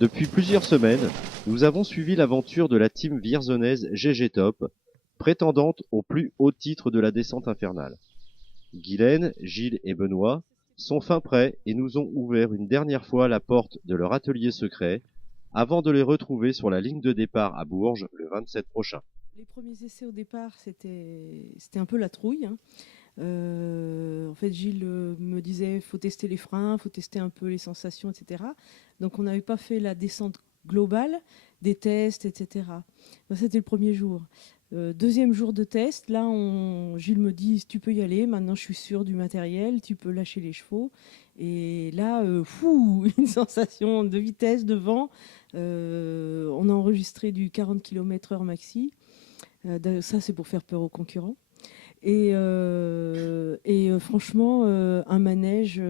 Depuis plusieurs semaines, nous avons suivi l'aventure de la team vierzonnaise GG Top, prétendante au plus haut titre de la descente infernale. Guylaine, Gilles et Benoît sont fin prêts et nous ont ouvert une dernière fois la porte de leur atelier secret avant de les retrouver sur la ligne de départ à Bourges le 27 prochain. Les premiers essais au départ, c'était un peu la trouille, hein. En fait, Gilles me disait faut tester les freins, faut tester un peu les sensations, etc. Donc, on n'avait pas fait la descente globale des tests, etc. Donc, c'était le premier jour. Deuxième jour de test, là, Gilles me dit tu peux y aller, maintenant je suis sûr du matériel, tu peux lâcher les chevaux. Et là, une sensation de vitesse, de vent. On a enregistré du 40 km/h maxi. Ça, c'est pour faire peur aux concurrents. Franchement, un manège,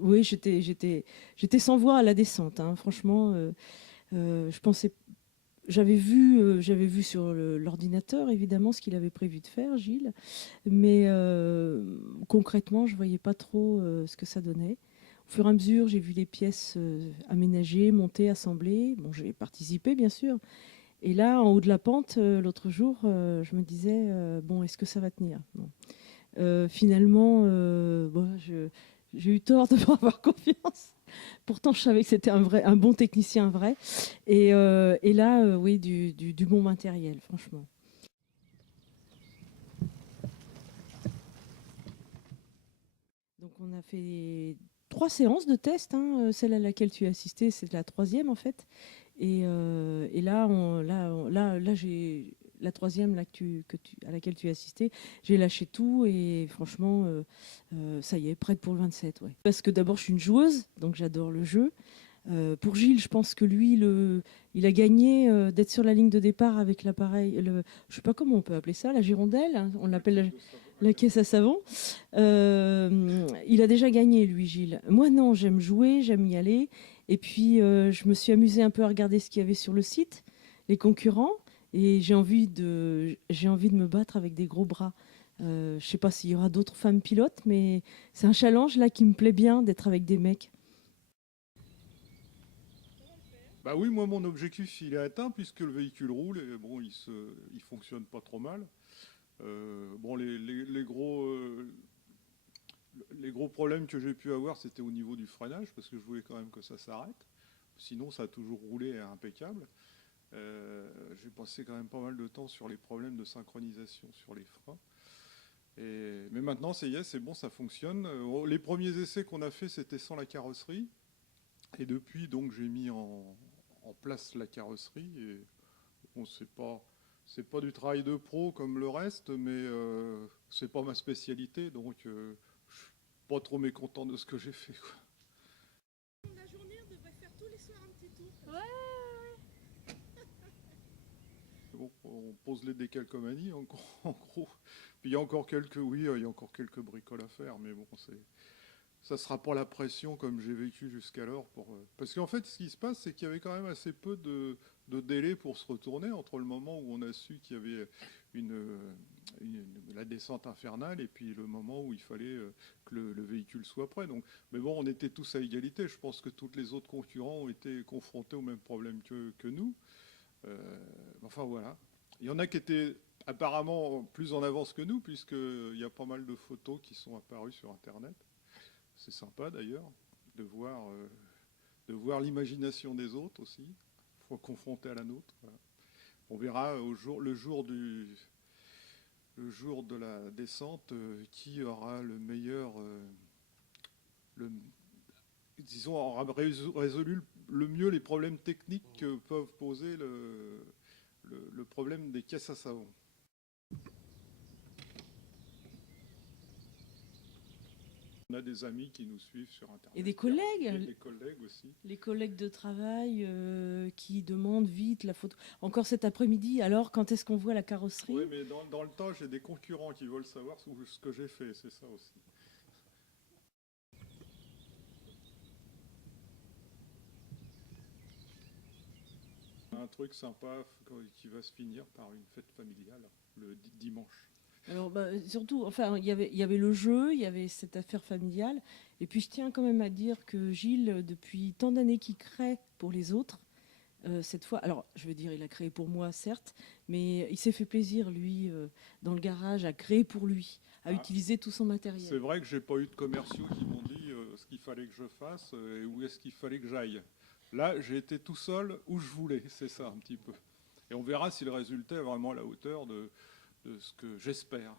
oui, j'étais sans voix à la descente, hein. Franchement, je pensais, j'avais vu sur l'ordinateur évidemment ce qu'il avait prévu de faire, Gilles, mais concrètement, je voyais pas trop ce que ça donnait. Au fur et à mesure, j'ai vu les pièces aménagées, montées, assemblées. Bon, j'ai participé bien sûr. Et là, en haut de la pente, l'autre jour, je me disais, bon, est-ce que ça va tenir? Bon. Finalement, j'ai eu tort de ne pas avoir confiance. Pourtant, je savais que c'était un bon technicien vrai. Et là, oui, du bon matériel, franchement. Donc, on a fait 3 séances de test, hein. Celle à laquelle tu as assisté, c'est la troisième en fait. Et là, j'ai la troisième là, à laquelle tu as assisté, j'ai lâché tout et franchement, ça y est, prête pour le 27. Ouais. Parce que d'abord, je suis une joueuse, donc j'adore le jeu. Pour Gilles, je pense que lui, il a gagné d'être sur la ligne de départ avec l'appareil, je ne sais pas comment on peut appeler ça, la girondelle, hein, on l'appelle la caisse à savon. Il a déjà gagné, lui, Gilles. Moi, non, j'aime jouer, j'aime y aller. Et puis, je me suis amusée un peu à regarder ce qu'il y avait sur le site, les concurrents, et j'ai envie de me battre avec des gros bras. Je ne sais pas s'il y aura d'autres femmes pilotes, mais c'est un challenge là qui me plaît bien d'être avec des mecs. Bah oui, moi mon objectif il est atteint puisque le véhicule roule et bon il fonctionne pas trop mal. Bon les gros problèmes que j'ai pu avoir c'était au niveau du freinage parce que je voulais quand même que ça s'arrête. Sinon ça a toujours roulé impeccable. J'ai passé quand même pas mal de temps sur les problèmes de synchronisation sur les freins. Mais maintenant c'est bon, ça fonctionne. Les premiers essais qu'on a fait c'était sans la carrosserie. Et depuis donc j'ai mis en place la carrosserie et bon c'est pas du travail de pro comme le reste mais c'est pas ma spécialité donc je suis pas trop mécontent de ce que j'ai fait quoi. La journée, on devrait faire tous les soirs un petit tour. Bon, on pose les décalcomanies en gros. Puis il y a encore quelques il y a encore quelques bricoles à faire mais bon ça sera pas la pression comme j'ai vécu jusqu'alors parce qu'en fait ce qui se passe c'est qu'il y avait quand même assez peu de délai pour se retourner entre le moment où on a su qu'il y avait la descente infernale et puis le moment où il fallait que le véhicule soit prêt. Donc, mais bon, on était tous à égalité. Je pense que tous les autres concurrents ont été confrontés au même problème que nous. Enfin voilà. Il y en a qui étaient apparemment plus en avance que nous puisqu'il y a pas mal de photos qui sont apparues sur Internet. C'est sympa d'ailleurs de voir l'imagination des autres aussi, fois confrontée à la nôtre. Voilà. On verra le jour de la descente qui aura le meilleur, le, disons, aura résolu le mieux les problèmes techniques que peuvent poser le problème des caisses à savon. On a des amis qui nous suivent sur Internet. Et des collègues. Et des collègues aussi. Les collègues de travail qui demandent vite la photo. Encore cet après-midi, alors quand est-ce qu'on voit la carrosserie? Oui, mais dans le temps, j'ai des concurrents qui veulent savoir ce que j'ai fait, c'est ça aussi. Un truc sympa qui va se finir par une fête familiale le dimanche. Alors, surtout, enfin, il y avait le jeu, il y avait cette affaire familiale. Et puis, je tiens quand même à dire que Gilles, depuis tant d'années qu'il crée pour les autres, cette fois, alors, je veux dire, il a créé pour moi, certes, mais il s'est fait plaisir, lui, dans le garage, à créer pour lui, à Ah, utiliser tout son matériel. c'est vrai que j'ai pas eu de commerciaux qui m'ont dit ce qu'il fallait que je fasse et où est-ce qu'il fallait que j'aille. Là, j'ai été tout seul où je voulais, c'est ça un petit peu. Et on verra si le résultat est vraiment à la hauteur de ce que j'espère.